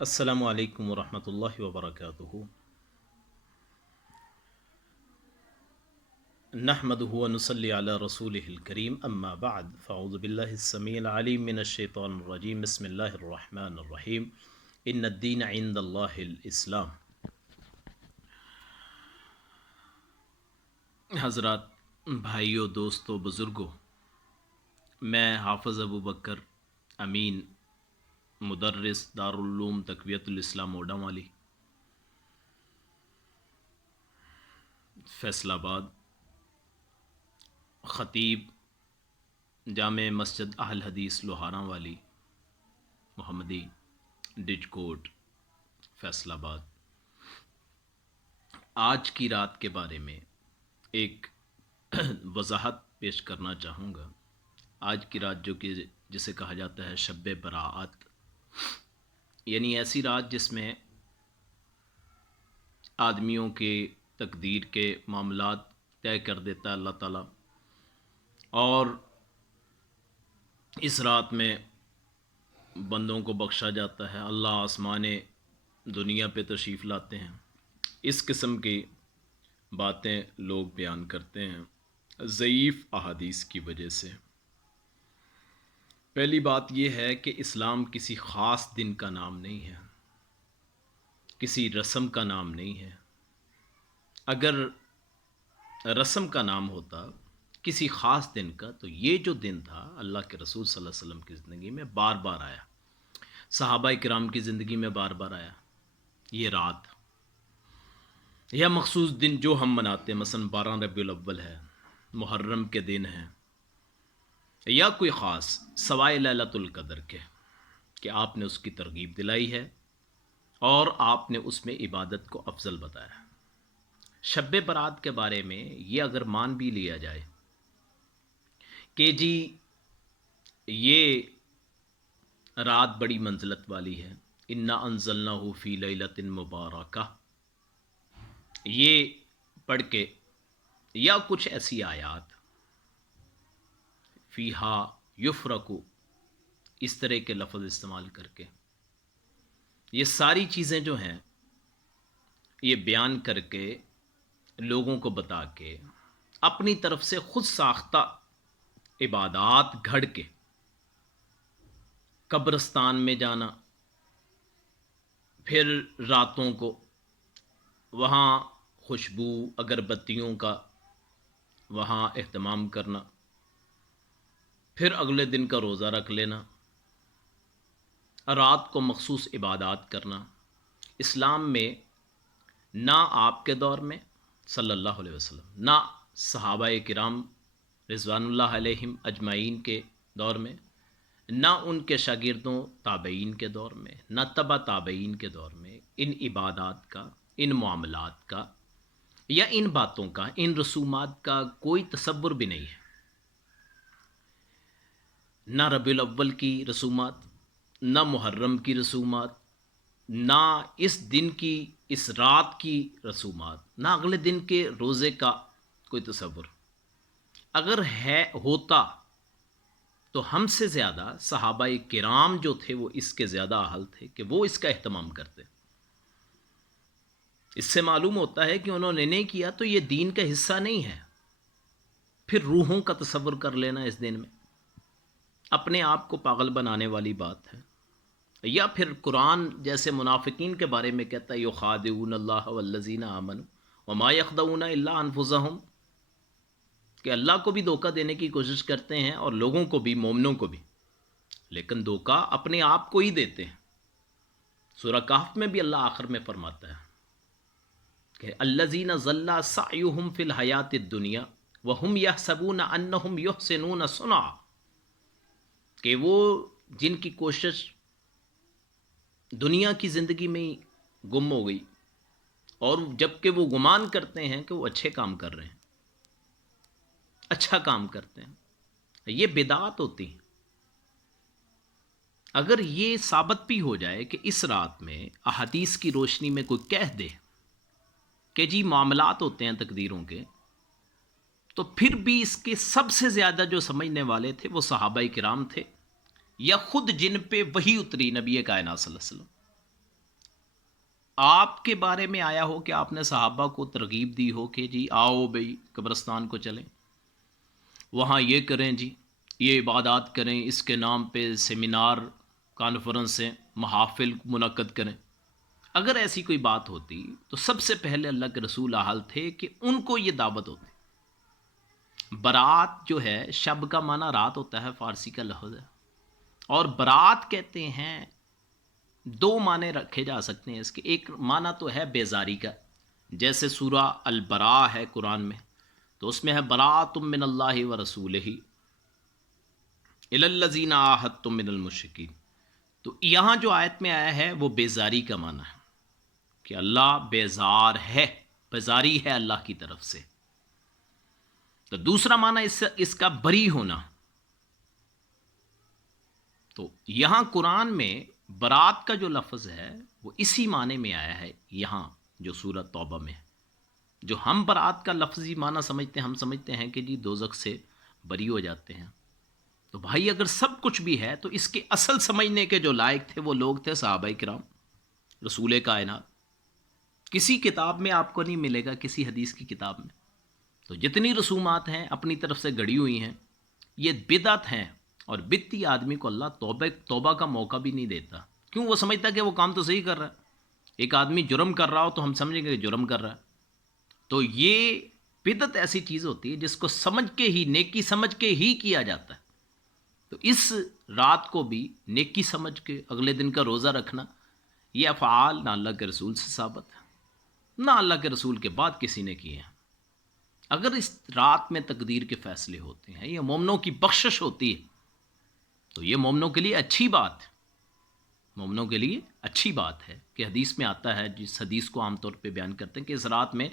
السلام علیکم ورحمۃ اللہ وبرکاتہ۔ نحمده ونصلي على رسوله الكريم اما بعد فاعوذ بالله السميع العليم من الشيطان الرجيم بسم الله الرحمن الرحيم ان الدين عند الله الاسلام۔ حضرات، بھائیوں، دوستوں، بزرگوں، میں حافظ ابو بکر امین، مدرس دارالعلوم تقویت الاسلام اوڈامالی، فیصل آباد، خطیب جامع مسجد اہل حدیث لوہارا والی محمدی ڈج کوٹ فیصل آباد، آج کی رات کے بارے میں ایک وضاحت پیش کرنا چاہوں گا۔ آج کی رات جو کہ جسے کہا جاتا ہے شب براءت، یعنی ایسی رات جس میں آدمیوں کے تقدیر کے معاملات طے کر دیتا ہے اللہ تعالیٰ، اور اس رات میں بندوں کو بخشا جاتا ہے۔ اللہ آسمان دنیا پہ تشریف لاتے ہیں۔ اس قسم کی باتیں لوگ بیان کرتے ہیں ضعیف احادیث کی وجہ سے۔ پہلی بات یہ ہے کہ اسلام کسی خاص دن کا نام نہیں ہے، کسی رسم کا نام نہیں ہے۔ اگر رسم کا نام ہوتا کسی خاص دن کا، تو یہ جو دن تھا اللہ کے رسول صلی اللہ علیہ وسلم کی زندگی میں بار بار آیا، صحابہ کرام کی زندگی میں بار بار آیا۔ یہ رات یا مخصوص دن جو ہم مناتے ہیں، مثلا 12 ربیع الاول ہے، محرم کے دن ہیں، یا کوئی خاص سوائے لیلۃ القدر کے، کہ آپ نے اس کی ترغیب دلائی ہے اور آپ نے اس میں عبادت کو افضل بتایا۔ شب برات کے بارے میں یہ اگر مان بھی لیا جائے کہ جی یہ رات بڑی منزلت والی ہے، انا انزلناہ فی لیلۃ مبارکہ، یہ پڑھ کے، یا کچھ ایسی آیات فیہا یفرقو، اس طرح کے لفظ استعمال کر کے، یہ ساری چیزیں جو ہیں یہ بیان کر کے، لوگوں کو بتا کے، اپنی طرف سے خود ساختہ عبادات گھڑ کے، قبرستان میں جانا، پھر راتوں کو وہاں خوشبو اگربتیوں کا وہاں اہتمام کرنا، پھر اگلے دن کا روزہ رکھ لینا، رات کو مخصوص عبادات کرنا، اسلام میں نہ آپ کے دور میں صلی اللہ علیہ وسلم، نہ صحابہ کرام رضوان اللہ علیہم اجمعین کے دور میں، نہ ان کے شاگردوں تابعین کے دور میں، نہ تبع تابعین کے دور میں ان عبادات کا، ان معاملات کا، یا ان باتوں کا، ان رسومات کا کوئی تصور بھی نہیں ہے۔ نہ ربیع الاول کی رسومات، نہ محرم کی رسومات، نہ اس دن کی، اس رات کی رسومات، نہ اگلے دن کے روزے کا کوئی تصور۔ اگر ہوتا تو ہم سے زیادہ صحابہ کرام جو تھے وہ اس کے زیادہ اہل تھے کہ وہ اس کا اہتمام کرتے۔ اس سے معلوم ہوتا ہے کہ انہوں نے نہیں کیا تو یہ دین کا حصہ نہیں ہے۔ پھر روحوں کا تصور کر لینا اس دن میں اپنے آپ کو پاگل بنانے والی بات ہے۔ یا پھر قرآن جیسے منافقین کے بارے میں کہتا ہے یخادعون اللہ والذین آمنوا وما یخدعون الا انفسہم، کہ اللہ کو بھی دھوکہ دینے کی کوشش کرتے ہیں اور لوگوں کو بھی، مومنوں کو بھی، لیکن دھوکہ اپنے آپ کو ہی دیتے ہیں۔ سورہ کہف میں بھی اللہ آخر میں فرماتا ہے کہ الذین ضل سعیہم فی الحیات الدنیا وہم یحسبون انہم یحسنون صنعا، کہ وہ جن کی کوشش دنیا کی زندگی میں ہی گم ہو گئی، اور جب کہ وہ گمان کرتے ہیں کہ وہ اچھے کام کر رہے ہیں، اچھا کام کرتے ہیں، یہ بدعات ہوتی ہیں۔ اگر یہ ثابت بھی ہو جائے کہ اس رات میں احادیث کی روشنی میں کوئی کہہ دے کہ جی معاملات ہوتے ہیں تقدیروں کے، تو پھر بھی اس کے سب سے زیادہ جو سمجھنے والے تھے وہ صحابہ کرام تھے، یا خود جن پہ وحی اتری نبی کائنات صلی اللہ علیہ وسلم۔ آپ کے بارے میں آیا ہو کہ آپ نے صحابہ کو ترغیب دی ہو کہ جی آؤ بھئی قبرستان کو چلیں، وہاں یہ کریں جی، یہ عبادات کریں، اس کے نام پہ سیمینار، کانفرنسیں، محافل منعقد کریں. اگر ایسی کوئی بات ہوتی تو سب سے پہلے اللہ کے رسول اہل تھے کہ ان کو یہ دعوت ہوتی. برات جو ہے، شب کا معنی رات ہوتا ہے، فارسی کا لفظ ہے، اور برات کہتے ہیں، دو معنی رکھے جا سکتے ہیں اس کے. ایک معنی تو ہے بیزاری کا، جیسے سورہ البراء ہے قرآن میں، تو اس میں ہے براۃ من اللہ و رسولہ الی الذین عاہدتم من المشرکین. تو یہاں جو آیت میں آیا ہے وہ بیزاری کا معنی ہے کہ اللہ بیزار ہے، بیزاری ہے اللہ کی طرف سے. تو دوسرا معنی اس کا بری ہونا. تو یہاں قرآن میں برات کا جو لفظ ہے وہ اسی معنی میں آیا ہے. یہاں جو سورۃ توبہ میں ہے، جو ہم برات کا لفظی معنی سمجھتے ہیں، ہم سمجھتے ہیں کہ جی دوزخ سے بری ہو جاتے ہیں. تو بھائی اگر سب کچھ بھی ہے تو اس کے اصل سمجھنے کے جو لائق تھے وہ لوگ تھے صحابہ کرام، رسول کائنات. کسی کتاب میں آپ کو نہیں ملے گا، کسی حدیث کی کتاب میں. تو جتنی رسومات ہیں اپنی طرف سے گڑی ہوئی ہیں، یہ بدعت ہیں. اور بدعتی آدمی کو اللہ توبہ کا موقع بھی نہیں دیتا. کیوں؟ وہ سمجھتا کہ وہ کام تو صحیح کر رہا ہے. ایک آدمی جرم کر رہا ہو تو ہم سمجھیں گے کہ جرم کر رہا ہے. تو یہ بدعت ایسی چیز ہوتی ہے جس کو سمجھ کے ہی، نیکی سمجھ کے ہی کیا جاتا ہے. تو اس رات کو بھی نیکی سمجھ کے اگلے دن کا روزہ رکھنا، یہ افعال نہ اللہ کے رسول سے ثابت ہے، نہ اللہ کے رسول کے بعد کسی نے کیے ہیں. اگر اس رات میں تقدیر کے فیصلے ہوتے ہیں، یہ مومنوں کی بخشش ہوتی ہے، تو یہ مومنوں کے لیے اچھی بات ہے. مومنوں کے لیے اچھی بات ہے کہ حدیث میں آتا ہے، جس حدیث کو عام طور پہ بیان کرتے ہیں کہ اس رات میں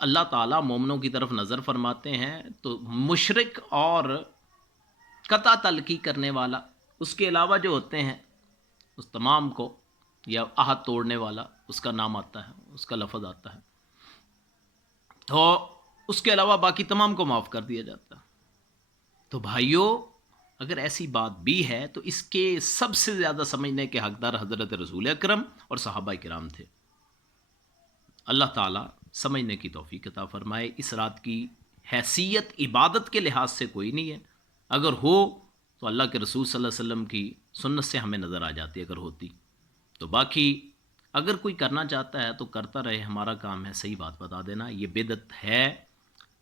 اللہ تعالیٰ مومنوں کی طرف نظر فرماتے ہیں تو مشرک اور قطع تلقی کرنے والا، اس کے علاوہ جو ہوتے ہیں اس تمام کو، یا عہد توڑنے والا اس کا نام آتا ہے، اس کا لفظ آتا ہے، تو اس کے علاوہ باقی تمام کو معاف کر دیا جاتا ہے. تو بھائیوں، اگر ایسی بات بھی ہے تو اس کے سب سے زیادہ سمجھنے کے حقدار حضرت رسول اکرم اور صحابہ کرام تھے. اللہ تعالیٰ سمجھنے کی توفیق عطا فرمائے. اس رات کی حیثیت عبادت کے لحاظ سے کوئی نہیں ہے. اگر ہو تو اللہ کے رسول صلی اللہ علیہ وسلم کی سنت سے ہمیں نظر آ جاتی اگر ہوتی. تو باقی اگر کوئی کرنا چاہتا ہے تو کرتا رہے، ہمارا کام ہے صحیح بات بتا دینا. یہ بدعت ہے،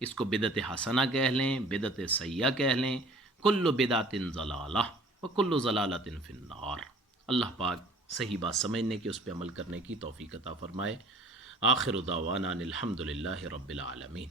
اس کو بدعت حسنہ کہہ لیں، بدعت سیئہ کہہ لیں. کل بدعت ضلالہ وکل ضلالۃ فی النار. اللہ پاک صحیح بات سمجھنے کی، اس پہ عمل کرنے کی توفیق عطا فرمائے. آخر دعوانا الحمد للہ رب العالمین.